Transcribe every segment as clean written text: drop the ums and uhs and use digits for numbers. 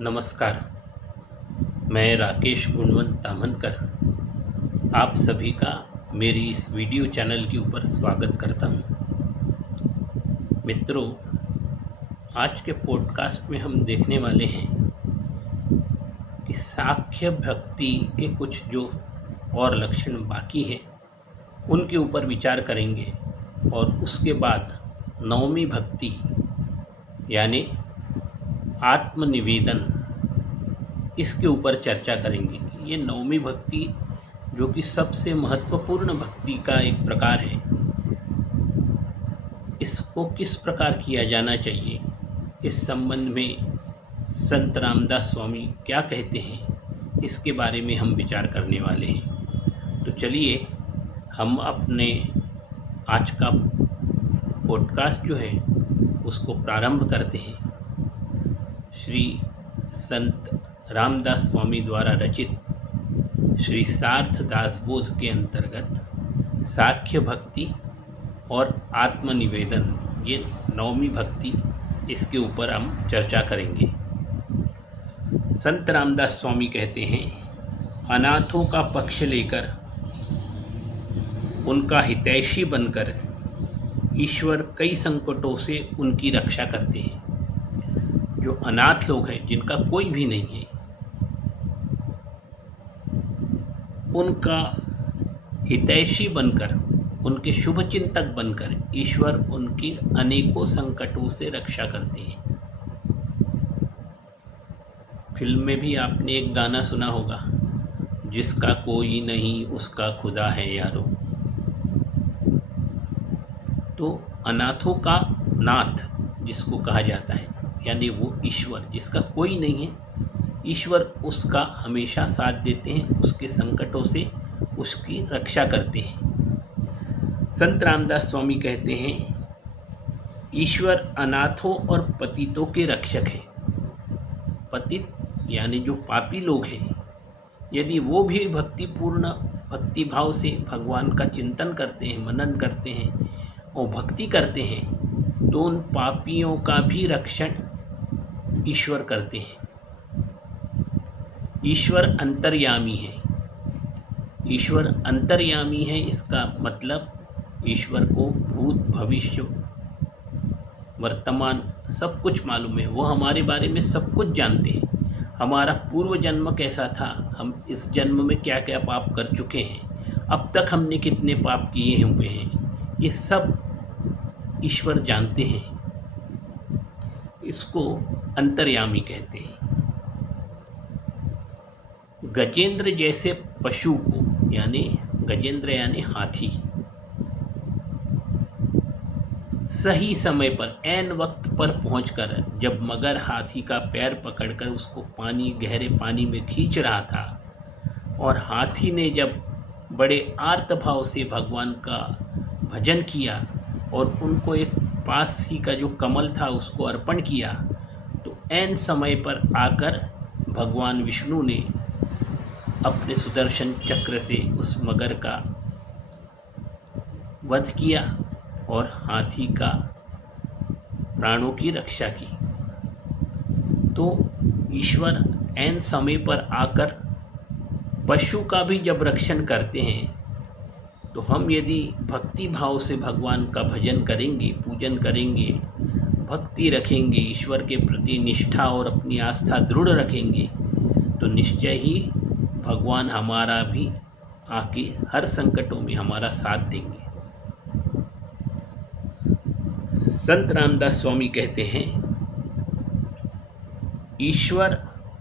नमस्कार। मैं राकेश गुणवंत तामनकर आप सभी का मेरी इस वीडियो चैनल के ऊपर स्वागत करता हूं। मित्रों, आज के पॉडकास्ट में हम देखने वाले हैं कि सांख्य भक्ति के कुछ जो और लक्षण बाकी हैं उनके ऊपर विचार करेंगे और उसके बाद नवमी भक्ति यानी आत्मनिवेदन इसके ऊपर चर्चा करेंगे कि ये नवमी भक्ति जो कि सबसे महत्वपूर्ण भक्ति का एक प्रकार है, इसको किस प्रकार किया जाना चाहिए, इस संबंध में संत रामदास स्वामी क्या कहते हैं, इसके बारे में हम विचार करने वाले हैं। तो चलिए हम अपने आज का पॉडकास्ट जो है उसको प्रारंभ करते हैं। श्री संत रामदास स्वामी द्वारा रचित श्री सार्थ दासबोध के अंतर्गत सांख्य भक्ति और आत्मनिवेदन, ये नवमी भक्ति, इसके ऊपर हम चर्चा करेंगे। संत रामदास स्वामी कहते हैं, अनाथों का पक्ष लेकर उनका हितैषी बनकर ईश्वर कई संकटों से उनकी रक्षा करते हैं। जो अनाथ लोग हैं, जिनका कोई भी नहीं है, उनका हितैषी बनकर, उनके शुभचिंतक बनकर ईश्वर उनकी अनेकों संकटों से रक्षा करते हैं। फिल्म में भी आपने एक गाना सुना होगा, जिसका कोई नहीं उसका खुदा है यारो। तो अनाथों का नाथ जिसको कहा जाता है, यानी वो ईश्वर, जिसका कोई नहीं है, ईश्वर उसका हमेशा साथ देते हैं, उसके संकटों से उसकी रक्षा करते हैं। संत रामदास स्वामी कहते हैं, ईश्वर अनाथों और पतितों के रक्षक हैं। पतित यानी जो पापी लोग हैं, यदि वो भी भक्तिपूर्ण भक्ति भाव से भगवान का चिंतन करते हैं, मनन करते हैं और भक्ति करते हैं, तो उन पापियों का भी रक्षण ईश्वर करते हैं। ईश्वर अंतर्यामी है। ईश्वर अंतर्यामी है, इसका मतलब ईश्वर को भूत भविष्य वर्तमान सब कुछ मालूम है। वो हमारे बारे में सब कुछ जानते हैं। हमारा पूर्व जन्म कैसा था, हम इस जन्म में क्या क्या पाप कर चुके हैं, अब तक हमने कितने पाप किए हुए हैं, ये सब ईश्वर जानते हैं। इसको अंतर्यामी कहते हैं। गजेंद्र जैसे पशु को, यानी गजेंद्र यानी हाथी, सही समय पर ऐन वक्त पर पहुंचकर जब मगर हाथी का पैर पकड़कर उसको गहरे पानी में खींच रहा था, और हाथी ने जब बड़े आर्त भाव से भगवान का भजन किया और उनको एक पास ही का जो कमल था उसको अर्पण किया, तो ऐन समय पर आकर भगवान विष्णु ने अपने सुदर्शन चक्र से उस मगर का वध किया और हाथी का प्राणों की रक्षा की। तो ईश्वर ऐन समय पर आकर पशु का भी जब रक्षण करते हैं, तो हम यदि भक्ति भाव से भगवान का भजन करेंगे, पूजन करेंगे, भक्ति रखेंगे, ईश्वर के प्रति निष्ठा और अपनी आस्था दृढ़ रखेंगे, तो निश्चय ही भगवान हमारा भी आके हर संकटों में हमारा साथ देंगे। संत रामदास स्वामी कहते हैं, ईश्वर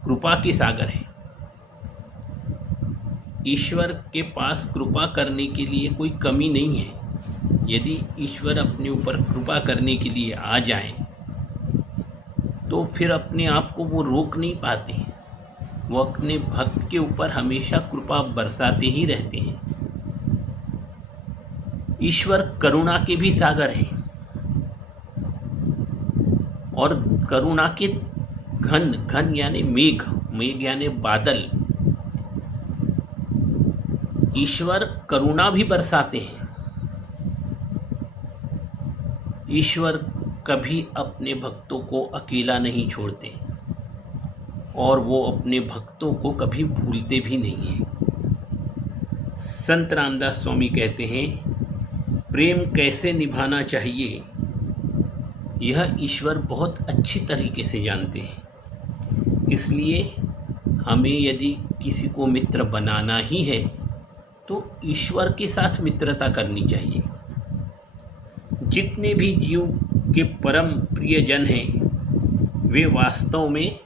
कृपा के सागर है। ईश्वर के पास कृपा करने के लिए कोई कमी नहीं है। यदि ईश्वर अपने ऊपर कृपा करने के लिए आ जाएं, तो फिर अपने आप को वो रोक नहीं पाते हैं। वो अपने भक्त के ऊपर हमेशा कृपा बरसाते ही रहते हैं। ईश्वर करुणा के भी सागर है, और करुणा के घन यानी मेघ यानी बादल, ईश्वर करुणा भी बरसाते हैं। ईश्वर कभी अपने भक्तों को अकेला नहीं छोड़ते। और वो अपने भक्तों को कभी भूलते भी नहीं हैं। संत रामदास स्वामी कहते हैं, प्रेम कैसे निभाना चाहिए यह ईश्वर बहुत अच्छी तरीके से जानते हैं। इसलिए हमें यदि किसी को मित्र बनाना ही है तो ईश्वर के साथ मित्रता करनी चाहिए। जितने भी जीव के परम प्रियजन हैं वे वास्तव में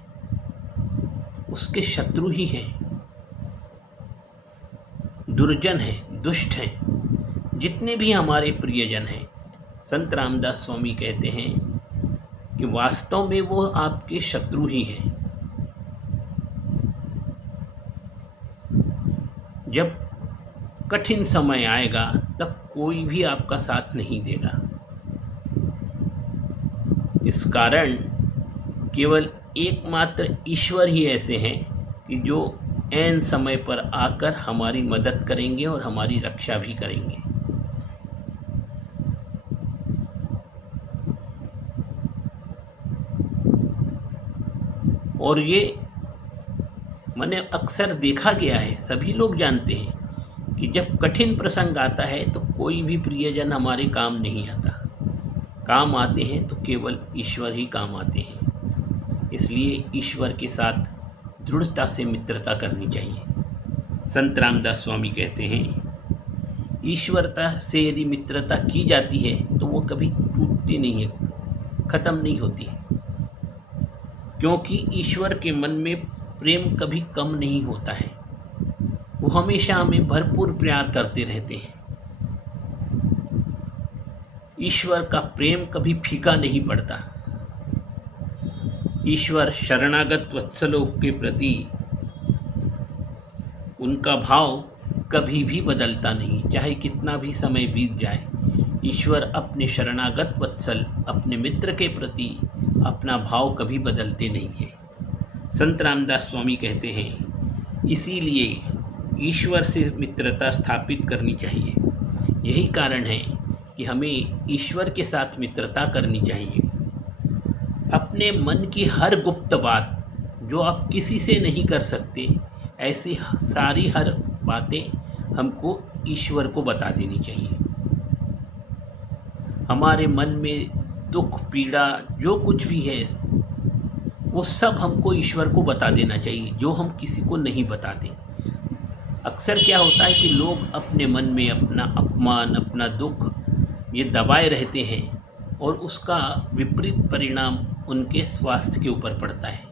उसके शत्रु ही हैं, दुर्जन हैं, दुष्ट हैं। जितने भी हमारे प्रियजन हैं, संत रामदास स्वामी कहते हैं कि वास्तव में वो आपके शत्रु ही हैं। जब कठिन समय आएगा तब कोई भी आपका साथ नहीं देगा। इस कारण केवल एकमात्र ईश्वर ही ऐसे हैं कि जो ऐन समय पर आकर हमारी मदद करेंगे और हमारी रक्षा भी करेंगे। और ये मैंने अक्सर देखा गया है, सभी लोग जानते हैं कि जब कठिन प्रसंग आता है तो कोई भी प्रियजन हमारे काम नहीं आता। काम आते हैं तो केवल ईश्वर ही काम आते हैं। इसलिए ईश्वर के साथ दृढ़ता से मित्रता करनी चाहिए। संत रामदास स्वामी कहते हैं, ईश्वरता से यदि मित्रता की जाती है तो वो कभी टूटती नहीं है, ख़त्म नहीं होती, क्योंकि ईश्वर के मन में प्रेम कभी कम नहीं होता है। वो हमेशा हमें भरपूर प्यार करते रहते हैं। ईश्वर का प्रेम कभी फीका नहीं पड़ता। ईश्वर शरणागत वत्सलों के प्रति उनका भाव कभी भी बदलता नहीं, चाहे कितना भी समय बीत जाए। ईश्वर अपने शरणागत वत्सल, अपने मित्र के प्रति अपना भाव कभी बदलते नहीं है। संत रामदास स्वामी कहते हैं, इसीलिए ईश्वर से मित्रता स्थापित करनी चाहिए। यही कारण है कि हमें ईश्वर के साथ मित्रता करनी चाहिए। अपने मन की हर गुप्त बात जो आप किसी से नहीं कर सकते, ऐसी सारी हर बातें हमको ईश्वर को बता देनी चाहिए। हमारे मन में दुख, पीड़ा जो कुछ भी है वो सब हमको ईश्वर को बता देना चाहिए, जो हम किसी को नहीं बताते। अक्सर क्या होता है कि लोग अपने मन में अपना अपमान, अपना दुख ये दबाए रहते हैं और उसका विपरीत परिणाम उनके स्वास्थ्य के ऊपर पड़ता है।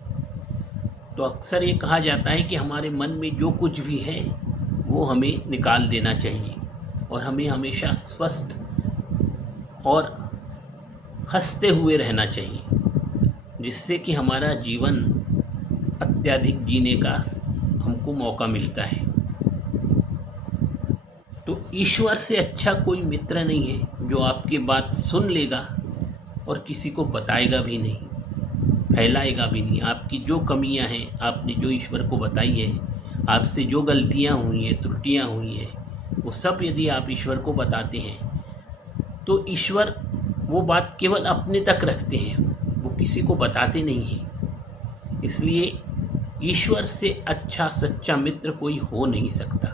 तो अक्सर ये कहा जाता है कि हमारे मन में जो कुछ भी है वो हमें निकाल देना चाहिए और हमें हमेशा स्वस्थ और हंसते हुए रहना चाहिए, जिससे कि हमारा जीवन अत्यधिक जीने का हमको मौका मिलता है। तो ईश्वर से अच्छा कोई मित्र नहीं है जो आपकी बात सुन लेगा और किसी को बताएगा भी नहीं, फैलाएगा भी नहीं। आपकी जो कमियां हैं, आपने जो ईश्वर को बताई है, आपसे जो गलतियां हुई हैं, त्रुटियां हुई हैं, वो सब यदि आप ईश्वर को बताते हैं तो ईश्वर वो बात केवल अपने तक रखते हैं, वो किसी को बताते नहीं हैं। इसलिए ईश्वर से अच्छा सच्चा मित्र कोई हो नहीं सकता।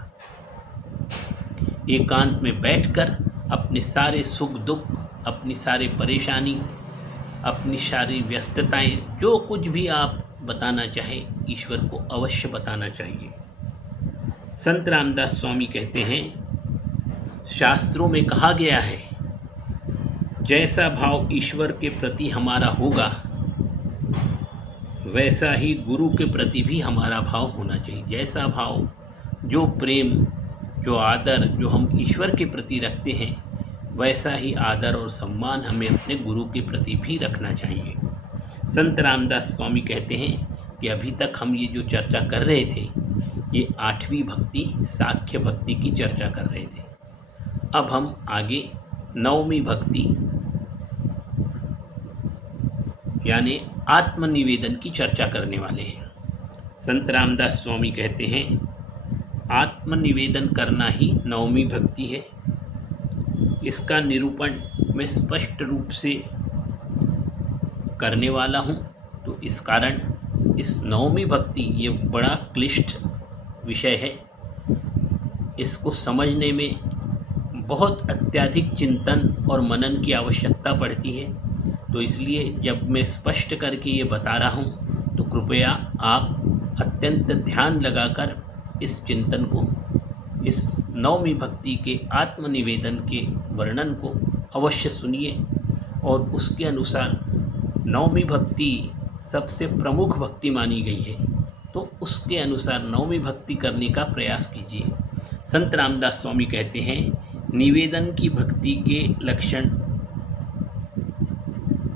एकांत में बैठकर अपने सारे सुख दुख, अपनी सारी परेशानी, अपनी सारी व्यस्तताएं, जो कुछ भी आप बताना चाहें, ईश्वर को अवश्य बताना चाहिए। संत रामदास स्वामी कहते हैं, शास्त्रों में कहा गया है, जैसा भाव ईश्वर के प्रति हमारा होगा वैसा ही गुरु के प्रति भी हमारा भाव होना चाहिए। जैसा भाव, जो प्रेम, जो आदर जो हम ईश्वर के प्रति रखते हैं, वैसा ही आदर और सम्मान हमें अपने गुरु के प्रति भी रखना चाहिए। संत रामदास स्वामी कहते हैं कि अभी तक हम ये जो चर्चा कर रहे थे, ये 8वीं भक्ति, साख्य भक्ति की चर्चा कर रहे थे। अब हम आगे 9वीं भक्ति यानी आत्मनिवेदन की चर्चा करने वाले हैं। संत रामदास स्वामी कहते हैं, आत्मनिवेदन करना ही 9वीं भक्ति है। इसका निरूपण मैं स्पष्ट रूप से करने वाला हूँ, तो इस कारण इस नवमी भक्ति ये बड़ा क्लिष्ट विषय है। इसको समझने में बहुत अत्यधिक चिंतन और मनन की आवश्यकता पड़ती है। तो इसलिए जब मैं स्पष्ट करके ये बता रहा हूँ तो कृपया आप अत्यंत ध्यान लगाकर इस चिंतन को, इस नवमी भक्ति के आत्मनिवेदन के वर्णन को अवश्य सुनिए और उसके अनुसार नवमी भक्ति सबसे प्रमुख भक्ति मानी गई है, तो उसके अनुसार नवमी भक्ति करने का प्रयास कीजिए। संत रामदास स्वामी कहते हैं, निवेदन की भक्ति के लक्षण,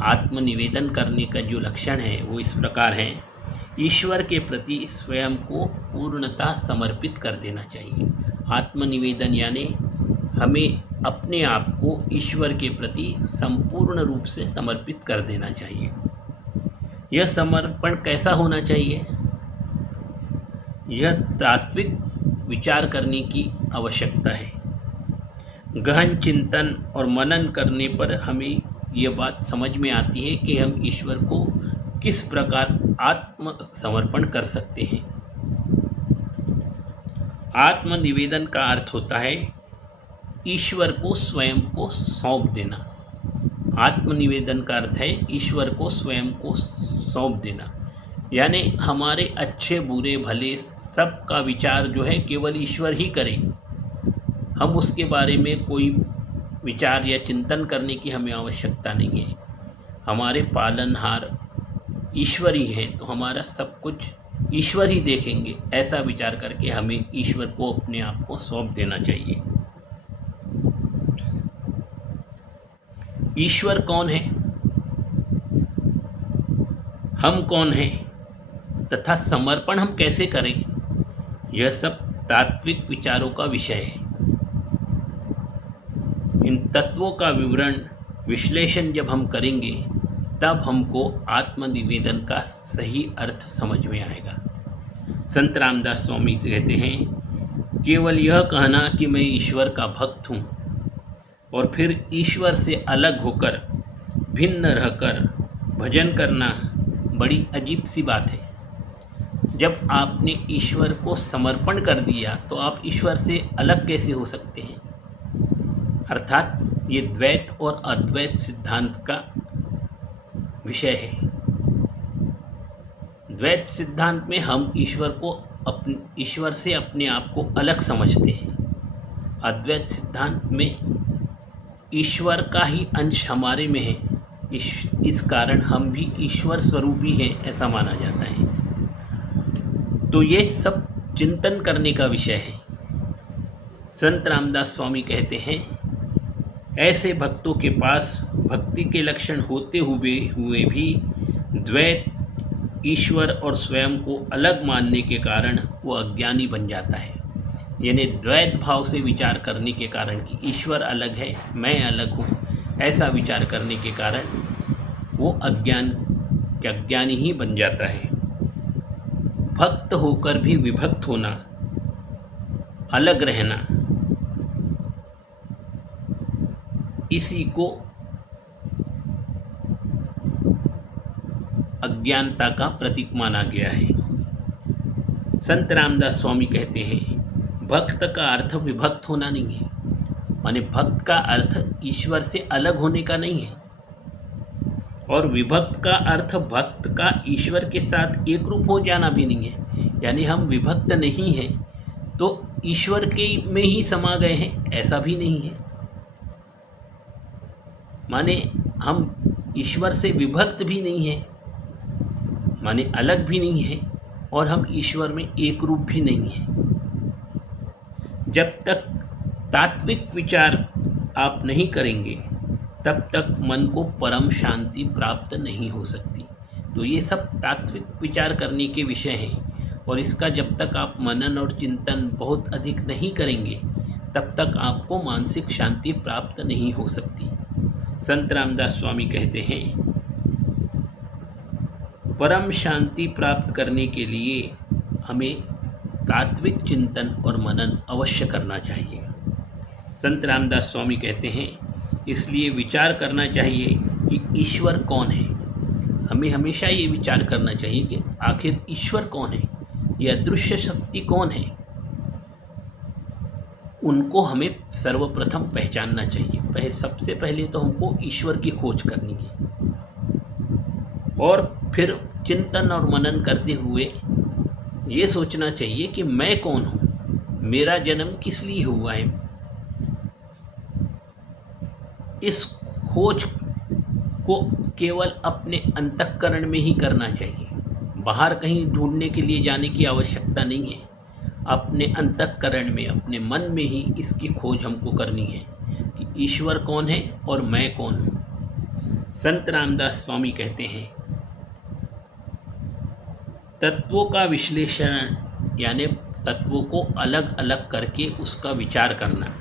आत्मनिवेदन करने का जो लक्षण है वो इस प्रकार है। ईश्वर के प्रति स्वयं को पूर्णतः समर्पित कर देना चाहिए। आत्मनिवेदन यानी हमें अपने आप को ईश्वर के प्रति संपूर्ण रूप से समर्पित कर देना चाहिए। यह समर्पण कैसा होना चाहिए? यह तात्विक विचार करने की आवश्यकता है। गहन चिंतन और मनन करने पर हमें यह बात समझ में आती है कि हम ईश्वर को किस प्रकार आत्म समर्पण कर सकते हैं। आत्मनिवेदन का अर्थ होता है ईश्वर को स्वयं को सौंप देना। आत्मनिवेदन का अर्थ है ईश्वर को स्वयं को सौंप देना, यानी हमारे अच्छे बुरे भले सब का विचार जो है केवल ईश्वर ही करे। हम उसके बारे में कोई विचार या चिंतन करने की हमें आवश्यकता नहीं है। हमारे पालनहार ईश्वर ही हैं, तो हमारा सब कुछ ईश्वर ही देखेंगे, ऐसा विचार करके हमें ईश्वर को अपने आप को सौंप देना चाहिए। ईश्वर कौन है, हम कौन हैं तथा समर्पण हम कैसे करें, यह सब तात्विक विचारों का विषय है। इन तत्वों का विवरण विश्लेषण जब हम करेंगे तब हमको आत्मनिवेदन का सही अर्थ समझ में आएगा। संत रामदास स्वामी कहते हैं, केवल यह कहना कि मैं ईश्वर का भक्त हूँ और फिर ईश्वर से अलग होकर भिन्न रहकर भजन करना बड़ी अजीब सी बात है। जब आपने ईश्वर को समर्पण कर दिया तो आप ईश्वर से अलग कैसे हो सकते हैं? अर्थात ये द्वैत और अद्वैत सिद्धांत का विषय है। द्वैत सिद्धांत में हम ईश्वर से अपने आप को अलग समझते हैं। अद्वैत सिद्धांत में ईश्वर का ही अंश हमारे में है, इस कारण हम भी ईश्वर स्वरूपी हैं ऐसा माना जाता है। तो ये सब चिंतन करने का विषय है। संत रामदास स्वामी कहते हैं, ऐसे भक्तों के पास भक्ति के लक्षण होते हुए भी द्वैत, ईश्वर और स्वयं को अलग मानने के कारण वो अज्ञानी बन जाता है। यानी द्वैत भाव से विचार करने के कारण कि ईश्वर अलग है, मैं अलग हूँ, ऐसा विचार करने के कारण वो अज्ञानी ही बन जाता है। भक्त होकर भी विभक्त होना, अलग रहना, इसी को अज्ञानता का प्रतीक माना गया है। संत रामदास स्वामी कहते हैं, भक्त का अर्थ विभक्त होना नहीं है, माने भक्त का अर्थ ईश्वर से अलग होने का नहीं है, और विभक्त का अर्थ भक्त का ईश्वर के साथ एक रूप हो जाना भी नहीं है। यानी हम विभक्त नहीं हैं तो ईश्वर के में ही समा गए हैं, ऐसा भी नहीं है। माने हम ईश्वर से विभक्त भी नहीं हैं, माने अलग भी नहीं है, और हम ईश्वर में एक रूप भी नहीं है। जब तक तात्विक विचार आप नहीं करेंगे तब तक मन को परम शांति प्राप्त नहीं हो सकती। तो ये सब तात्विक विचार करने के विषय हैं, और इसका जब तक आप मनन और चिंतन बहुत अधिक नहीं करेंगे तब तक आपको मानसिक शांति प्राप्त नहीं हो सकती। संत रामदास स्वामी कहते हैं, परम शांति प्राप्त करने के लिए हमें तात्विक चिंतन और मनन अवश्य करना चाहिए। संत रामदास स्वामी कहते हैं, इसलिए विचार करना चाहिए कि ईश्वर कौन है। हमें हमेशा ये विचार करना चाहिए कि आखिर ईश्वर कौन है, या अदृश्य शक्ति कौन है। उनको हमें सर्वप्रथम पहचानना चाहिए। सबसे पहले तो हमको ईश्वर की खोज करनी है, और फिर चिंतन और मनन करते हुए ये सोचना चाहिए कि मैं कौन हूँ, मेरा जन्म किस लिए हुआ है। इस खोज को केवल अपने अंतःकरण में ही करना चाहिए, बाहर कहीं ढूंढने के लिए जाने की आवश्यकता नहीं है। अपने अंतःकरण में, अपने मन में ही इसकी खोज हमको करनी है कि ईश्वर कौन है और मैं कौन हूँ। संत रामदास स्वामी कहते हैं, तत्वों का विश्लेषण यानी तत्वों को अलग अलग करके उसका विचार करना।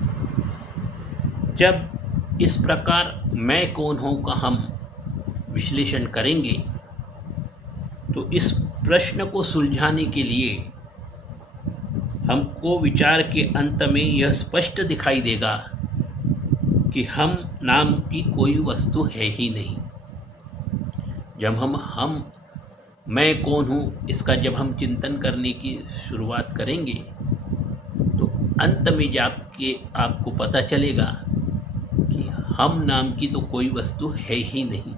जब इस प्रकार मैं कौन हूँ का हम विश्लेषण करेंगे तो इस प्रश्न को सुलझाने के लिए हमको विचार के अंत में यह स्पष्ट दिखाई देगा कि हम नाम की कोई वस्तु है ही नहीं। जब हम मैं कौन हूँ इसका जब हम चिंतन करने की शुरुआत करेंगे तो अंत में जाके आपको पता चलेगा कि हम नाम की तो कोई वस्तु है ही नहीं।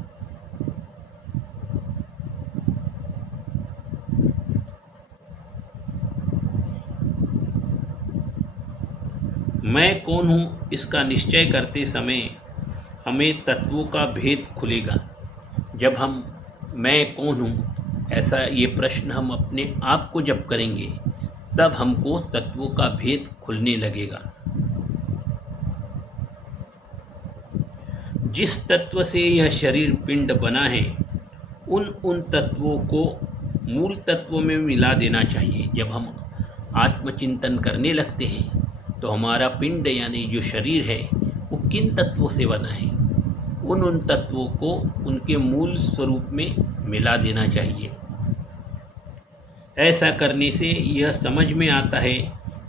मैं कौन हूँ इसका निश्चय करते समय हमें तत्वों का भेद खुलेगा। जब हम मैं कौन हूँ ऐसा ये प्रश्न हम अपने आप को जब करेंगे तब हमको तत्वों का भेद खुलने लगेगा। जिस तत्व से यह शरीर पिंड बना है उन तत्वों को मूल तत्व में मिला देना चाहिए। जब हम आत्मचिंतन करने लगते हैं तो हमारा पिंड यानी जो शरीर है वो किन तत्वों से बना है, उन तत्वों को उनके मूल स्वरूप में मिला देना चाहिए। ऐसा करने से यह समझ में आता है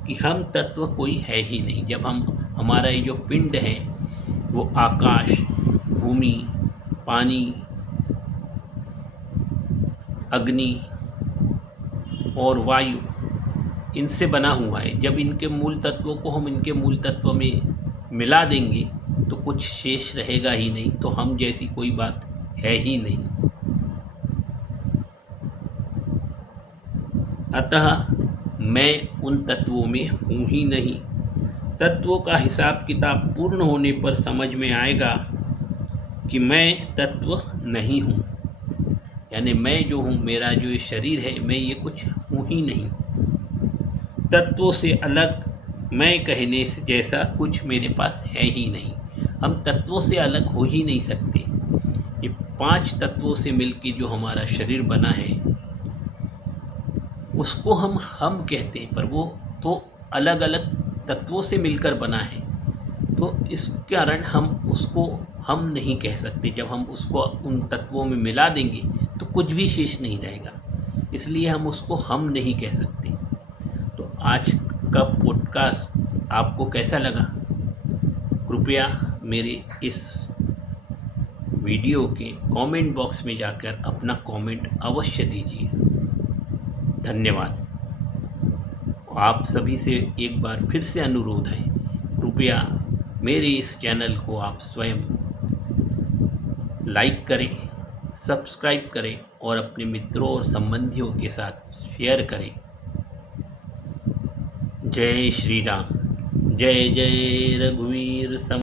कि हम तत्व कोई है ही नहीं। जब हमारा ये जो पिंड है वो आकाश, भूमि, पानी, अग्नि और वायु इनसे बना हुआ है। जब इनके मूल तत्वों को हम इनके मूल तत्व में मिला देंगे तो कुछ शेष रहेगा ही नहीं, तो हम जैसी कोई बात है ही नहीं। अतः मैं उन तत्वों में हूँ ही नहीं। तत्वों का हिसाब किताब पूर्ण होने पर समझ में आएगा कि मैं तत्व नहीं हूँ, यानी मैं जो हूँ, मेरा जो ये शरीर है, मैं ये कुछ हूँ ही नहीं। तत्वों से अलग मैं कहने से जैसा कुछ मेरे पास है ही नहीं। हम तत्वों से अलग हो ही नहीं सकते। ये 5 तत्वों से मिलकर जो हमारा शरीर बना है उसको हम कहते हैं, पर वो तो अलग अलग तत्वों से मिलकर बना है, तो इस कारण हम उसको हम नहीं कह सकते। जब हम उसको उन तत्वों में मिला देंगे तो कुछ भी शेष नहीं रहेगा, इसलिए हम उसको हम नहीं कह सकते। तो आज का पॉडकास्ट आपको कैसा लगा? कृपया मेरे इस वीडियो के कमेंट बॉक्स में जाकर अपना कमेंट अवश्य दीजिए। धन्यवाद। आप सभी से एक बार फिर से अनुरोध है, कृपया मेरे इस चैनल को आप स्वयं लाइक करें, सब्सक्राइब करें और अपने मित्रों और संबंधियों के साथ शेयर करें। जय श्री राम। जय जय रघुवीर सम